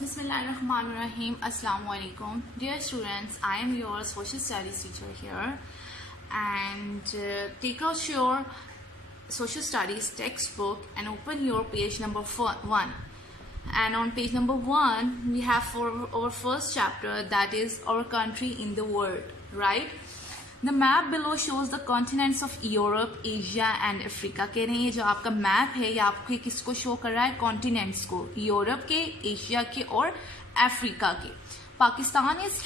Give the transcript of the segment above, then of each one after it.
Bismillahirrahmanirrahim. Assalamu alaikum. Dear students, I am your social studies teacher here, and take out your social studies textbook and open your page number 1. And on page number 1 we have for our first chapter, that is our country in the world, right? The map below shows the continents of Europe, Asia and Africa. कह रहे हैं ये जो आपका map है ये आपको किसको शो कर रहा है? कॉन्टिनेंट्स को, यूरोप के, एशिया के और अफ्रीका के. Pakistan is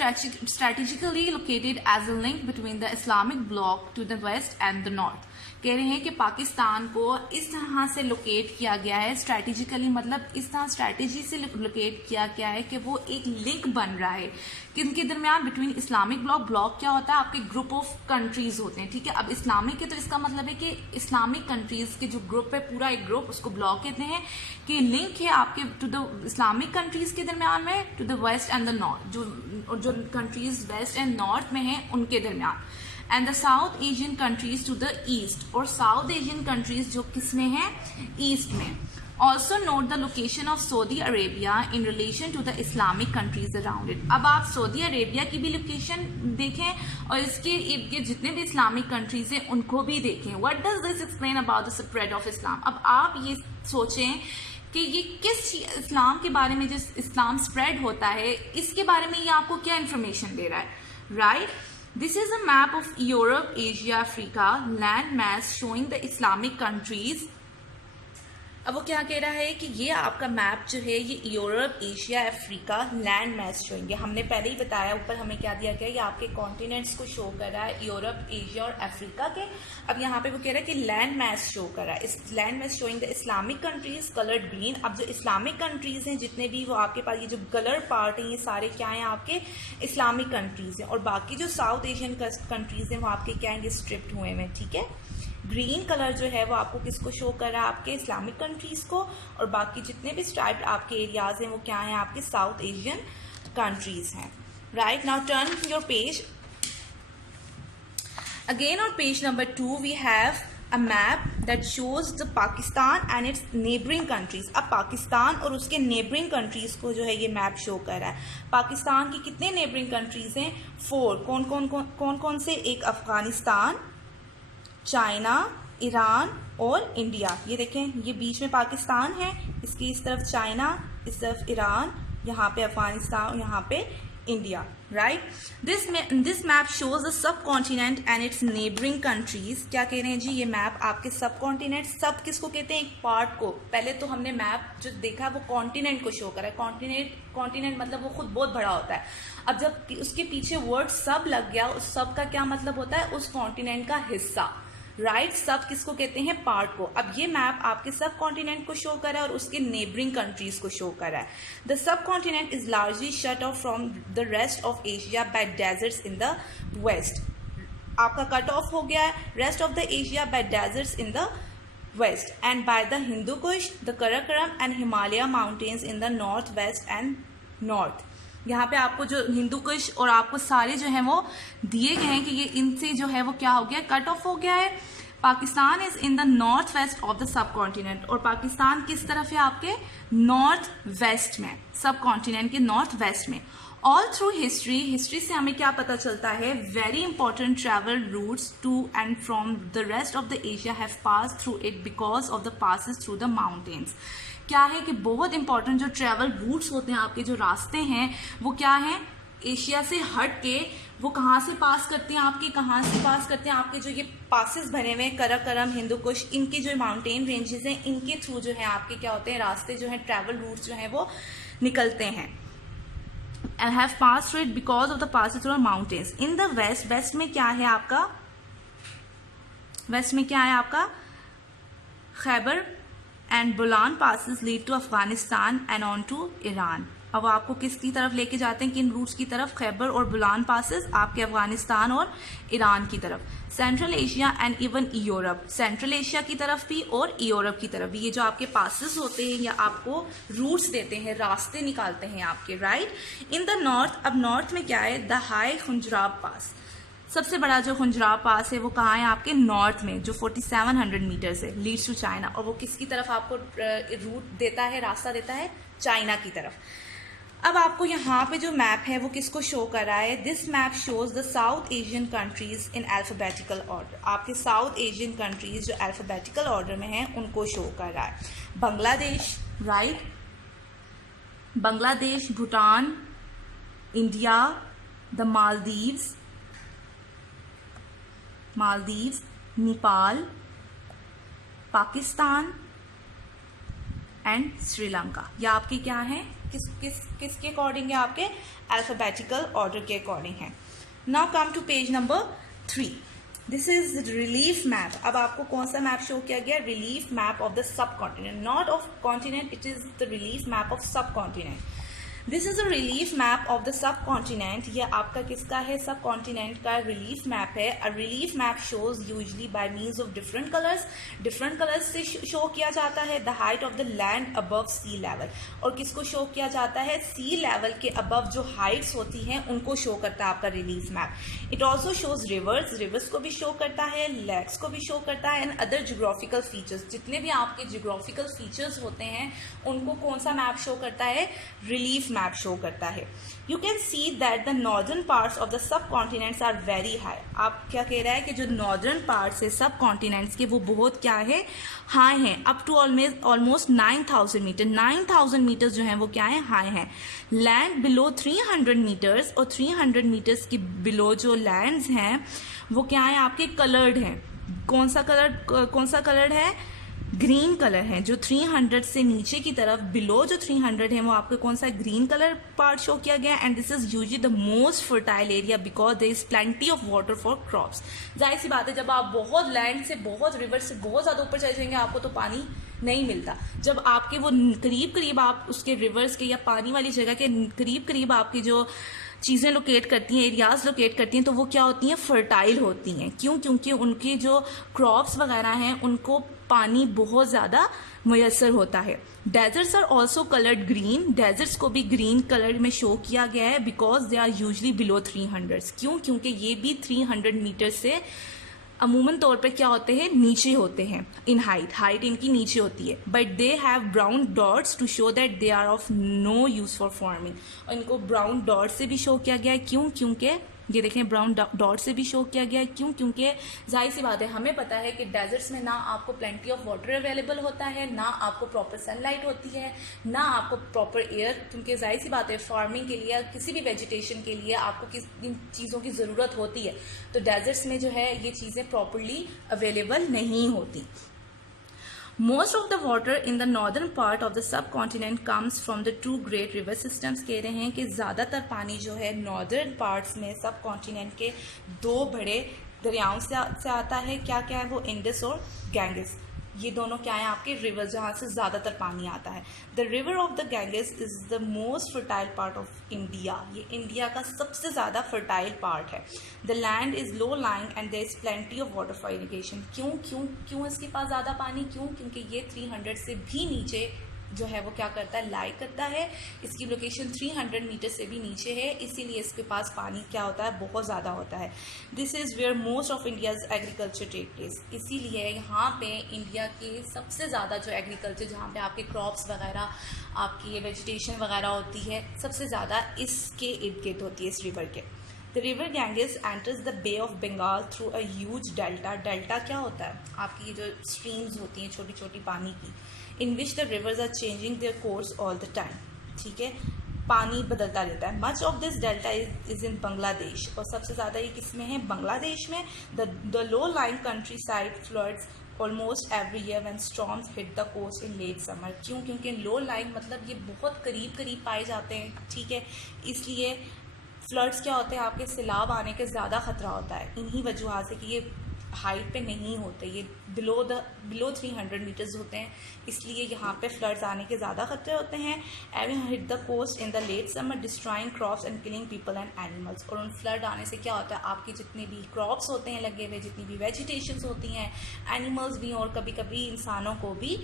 strategically located as a link between the Islamic bloc to the west and the north. कह रहे हैं कि पाकिस्तान को इस तरह से लोकेट किया गया है, स्ट्रैटेजिकली मतलब इस तरह स्ट्रैटेजी से लोकेट किया गया है कि वो एक लिंक बन रहा है किनके दरमियान, बिटवीन इस्लामिक ब्लॉक क्या होता है? आपके ग्रुप ऑफ कंट्रीज होते हैं, ठीक है. अब इस्लामिक है तो इसका मतलब है कि इस्लामिक कंट्रीज के जो ग्रुप है, पूरा एक ग्रुप, उसको ब्लॉक कहते हैं, कि लिंक है आपके टू द इस्लामिक कंट्रीज के दरमियान में, to the west and the north, जो कंट्रीज वेस्ट एंड नॉर्थ में हैं उनके दरमियान, and the south Asian countries to the east, और साउथ एशियन कंट्रीज जो किस में है? ईस्ट में. Also note the location of Saudi Arabia in relation to the Islamic countries around it. अब आप सऊदी अरेबिया की भी लोकेशन देखें और इसके इर्द गिर्द जितने भी इस्लामिक कंट्रीज हैं उनको भी देखें. What does this explain about the spread of Islam? अब आप ये सोचें कि ये किस इस्लाम के बारे में, जिस इस्लाम स्प्रेड होता है इसके बारे में ये आपको क्या इंफॉर्मेशन दे रहा है, right? This is a map of Europe, Asia, Africa land mass showing the Islamic countries. अब वो क्या कह रहा है कि ये आपका मैप जो है ये Europe, Asia, Africa land mass show होंगे. हमने पहले ही बताया, ऊपर हमें क्या दिया गया, ये आपके कॉन्टिनेंट्स को शो कर रहा है, यूरोप, एशिया और अफ्रीका के. अब यहाँ पे वो कह रहा है कि लैंड मैस शो कर रहा है. इस land mass showing the Islamic countries coloured green. अब जो इस्लामिक कंट्रीज हैं जितने भी, वो आपके पास ये जो कलर पार्ट है ये सारे क्या हैं? आपके इस्लामिक कंट्रीज हैं. और बाकी जो साउथ एशियन कंट्रीज हैं वो आपके क्या हैं? स्ट्रिप्ट हुए हैं, ठीक है. ग्रीन कलर जो है वो आपको किसको शो कर रहा है? आपके इस्लामिक कंट्रीज को. और बाकी जितने भी स्ट्राइप्ड आपके एरियाज हैं वो क्या हैं? आपके साउथ एशियन कंट्रीज हैं, right. Now turn your page again. On page number 2 we have a map that shows the Pakistan and its neighbouring countries. अब पाकिस्तान और उसके नेबरिंग कंट्रीज को जो है ये मैप शो कर रहा है. पाकिस्तान की कितने नेबरिंग कंट्रीज हैं? 4. कौन कौन से? एक अफगानिस्तान, चाइना, ईरान और इंडिया. ये देखें, ये बीच में पाकिस्तान है, इसकी इस तरफ चाइना, इस तरफ ईरान, यहाँ पे अफगानिस्तान, यहाँ पे India, right. This map shows the sub continent and its neighbouring countries. क्या कह रहे हैं जी? ये मैप आपके सब कॉन्टिनेंट, सब किसको कहते हैं? एक पार्ट को. पहले तो हमने मैप जो देखा वो कॉन्टिनेंट को शो करा है. कॉन्टिनेंट मतलब वो खुद बहुत बड़ा होता है. अब जब उसके पीछे वर्ड सब लग गया, उस सब का क्या मतलब होता है? उस कॉन्टिनेंट का हिस्सा, राइट. सब किसको कहते हैं? पार्ट को. अब ये मैप आपके सब कॉन्टिनेंट को शो कर रहा है और उसके नेबरिंग कंट्रीज को शो कर रहा है. The subcontinent is largely shut off from the rest of Asia by deserts in the west. आपका कट ऑफ हो गया है rest of the Asia by deserts in the west and by the Hindu Kush, the Karakoram and Himalaya mountains in the north west and north. यहाँ पे आपको जो हिंदू कुश और आपको सारे जो हैं वो दिए गए हैं कि ये इनसे जो है वो क्या हो गया? कट ऑफ हो गया है. Pakistan is in the north waste of the सब कॉन्टिनेंट. और पाकिस्तान किस तरफ है? आपके नॉर्थ वेस्ट में, सब कॉन्टिनेंट के नॉर्थ वेस्ट में. ऑल थ्रू हिस्ट्री से हमें क्या पता चलता है? Very important travel routes to and from the rest of the Asia have pass through it because of the passes through the mountains. क्या है कि बहुत इंपॉर्टेंट जो ट्रेवल रूट्स होते हैं, आपके जो रास्ते हैं वो क्या हैं? एशिया से हट के वो कहाँ से पास करते हैं? आपके कहाँ से पास करते हैं? आपके जो ये पासेस बने हुए हैं, कराकोरम, हिंदू कुश, इनके जो माउंटेन रेंजेस हैं इनके थ्रू जो है आपके क्या होते हैं? रास्ते जो हैं, ट्रेवल रूट्स जो हैं वो निकलते हैं. And have pass through it because of the passes through mountains. In the west में क्या है आपका? वेस्ट में क्या है आपका? Khyber and Bolan passes lead to Afghanistan and on to Iran. अब आपको किसकी तरफ लेके जाते हैं? किन रूट्स की तरफ? खैबर और बोलान पासिस आपके अफगानिस्तान और ईरान की तरफ. Central Asia and even Europe. Central Asia की तरफ भी और यूरोप की तरफ भी. ये जो आपके पासिस होते हैं या आपको रूट्स देते हैं, रास्ते निकालते हैं आपके, राइट. इन द नॉर्थ, अब नॉर्थ में क्या है? द हाई खुंजराब पास. सबसे बड़ा जो खुंजराब पास है वो कहाँ है? आपके नॉर्थ में, जो 4700 मीटर्स है, लीड्स टू चाइना. और वो किसकी तरफ आपको रूट देता है, रास्ता देता है? चाइना की तरफ. अब आपको यहाँ पे जो मैप है वो किसको शो कर रहा है? This map shows the south Asian countries in alphabetical order. आपके साउथ एशियन कंट्रीज जो अल्फाबेटिकल ऑर्डर में हैं उनको शो कर रहा है। Bangladesh, right, Bangladesh, Bhutan, India, the Maldives, Nepal, Pakistan and Sri. ये आपके क्या है? किसके अकॉर्डिंग है? आपके अल्फाबेटिकल ऑर्डर के अकॉर्डिंग है। Now come to page number 3। This is relief map. अब आपको कौन सा मैप शो किया गया? Relief map of the subcontinent, not of continent, it is the relief map of subcontinent. This is a relief map of the subcontinent. ये आपका किसका है? सब कॉन्टिनेंट का रिलीफ मैप है। A relief map shows usually by means of different colours. Different colours से show किया जाता है। The height of the land above sea level. और किसको शो किया जाता है? सी लेवल के अबव जो हाइट्स होती हैं उनको शो करता है आपका relief map. It also shows rivers, rivers को भी शो करता है, लेक्स को भी शो करता है, एंड अदर जियोग्राफिकल फीचर्स। जितने भी आपके जियोग्राफिकल फीचर्स होते हैं उनको कौन सा मैप शो करता है? रिलीफ मैप शो करता है। You can see that the northern parts of the subcontinents are very high. आप क्या कह रहा है कि जो नॉर्दर्न पार्ट्स है सब कॉन्टिनेंट्स के वो बहुत क्या है? हाई हैं, up to almost 9000 metre. 9000 metres जो हैं वो क्या है? हाई हैं। लैंड बिलो 300 मीटर्स, और 300 मीटर्स के बिलो जो लैंड्स हैं वो क्या है? आपके कलर्ड हैं। कौन सा कलर है? ग्रीन कलर है। जो 300 से नीचे की तरफ बिलो जो 300 है वो आपको कौन सा? ग्रीन कलर पार्ट शो किया गया। And this is usually the most fertile area because there is plenty of water for crops. जाहिर सी बात है, जब आप बहुत लैंड से, बहुत रिवर से बहुत ज्यादा ऊपर चले जाएंगे आपको तो पानी नहीं मिलता। जब आपके वो करीब आप उसके रिवर्स के या पानी वाली जगह के करीब आपकी जो चीज़ें लोकेट करती हैं, एरियाज लोकेट करती हैं, तो वो क्या होती हैं? फर्टाइल होती हैं। क्यों? क्योंकि उनकी जो क्रॉप्स वगैरह हैं उनको पानी बहुत ज़्यादा मुयसर होता है। Deserts are also coloured green. Deserts को भी ग्रीन कलर में शो किया गया है because they are usually below 300। क्यों? क्योंकि ये भी 300 मीटर से अमूमन तौर पर क्या होते हैं? नीचे होते हैं इन हाइट इनकी नीचे होती है। But they have brown dots to show that they are of no use for farming. और इनको ब्राउन डॉट से भी शो किया गया है। क्यों? क्योंकि ये देखें ब्राउन डॉट से भी शो किया गया है। क्यों? क्योंकि जाहिर सी बात है, हमें पता है कि डेजर्ट्स में ना आपको प्लेंटी ऑफ वाटर अवेलेबल होता है, ना आपको प्रॉपर सनलाइट होती है, ना आपको प्रॉपर एयर। क्योंकि जाहिर सी बात है फार्मिंग के लिए, किसी भी वेजिटेशन के लिए आपको इन चीज़ों की ज़रूरत होती है। तो डेजर्ट्स में जो है ये चीज़ें प्रॉपरली अवेलेबल नहीं होती। Most of the water in the northern part of the subcontinent comes from the two great river systems। कह रहे हैं कि ज़्यादातर पानी जो है नॉर्दर्न पार्ट्स में सब कॉन्टिनेंट के दो बड़े दरियाओं से आता है। क्या क्या है वो? इंडस और गैंगस। ये दोनों क्या है? आपके रिवर जहाँ से ज़्यादातर पानी आता है। The river of the Ganges is the most fertile part of India. ये इंडिया का सबसे ज़्यादा फर्टाइल पार्ट है। The land is low lying and there is plenty of water for irrigation. क्यों इसके पास ज़्यादा पानी? क्यों? क्योंकि ये 300 से भी नीचे जो है वो क्या करता है? लाई करता है। इसकी लोकेशन 300 मीटर से भी नीचे है, इसीलिए इसके पास पानी क्या होता है? बहुत ज़्यादा होता है। This is where most of India's agriculture take place. इसीलिए यहाँ पे इंडिया के सबसे ज़्यादा जो एग्रीकल्चर, जहाँ पे आपके क्रॉप्स वगैरह, आपकी ये वेजिटेशन वगैरह होती है, सबसे ज़्यादा इसके इर्द गिर्द होती है, इस रिवर के। The river Ganges enters the Bay of Bengal through a huge delta. Delta क्या होता है? आपकी ये जो स्ट्रीम्स होती हैं छोटी छोटी पानी की, in which the rivers are changing their course all the time. ठीक है, पानी बदलता रहता है। Much of this delta is in Bangladesh. और सबसे ज़्यादा ये किसमें है? बांग्लादेश में। The low line countryside floods almost every year when storms hit the coast in late summer. क्यों? क्योंकि लो लाइन मतलब ये बहुत करीब पाए जाते हैं। ठीक है, इसलिए फ्लड्स क्या होते हैं? आपके सैलाब आने के ज़्यादा ख़तरा होता है इन्हीं वजूहत से कि ये हाइट पे नहीं होते, ये बिलो 300 मीटर्स होते हैं, इसलिए यहाँ पे फ्लड्स आने के ज़्यादा खतरे होते हैं। Every hit the coast in the late summer destroying crops and killing people and animals. और उन फ्लड आने से क्या होता है? आपकी जितने भी क्रॉप्स होते हैं लगे हुए, जितनी भी वेजिटेशंस होती हैं, एनिमल्स भी, और कभी कभी इंसानों को भी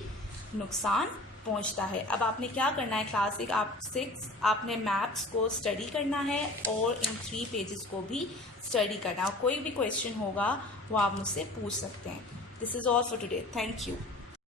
नुकसान पहुंचता है। अब आपने क्या करना है? क्लास 6 आपने मैप्स को स्टडी करना है और इन 3 पेजेस को भी स्टडी करना है। कोई भी क्वेश्चन होगा वो आप मुझसे पूछ सकते हैं। This is all for today. Thank you.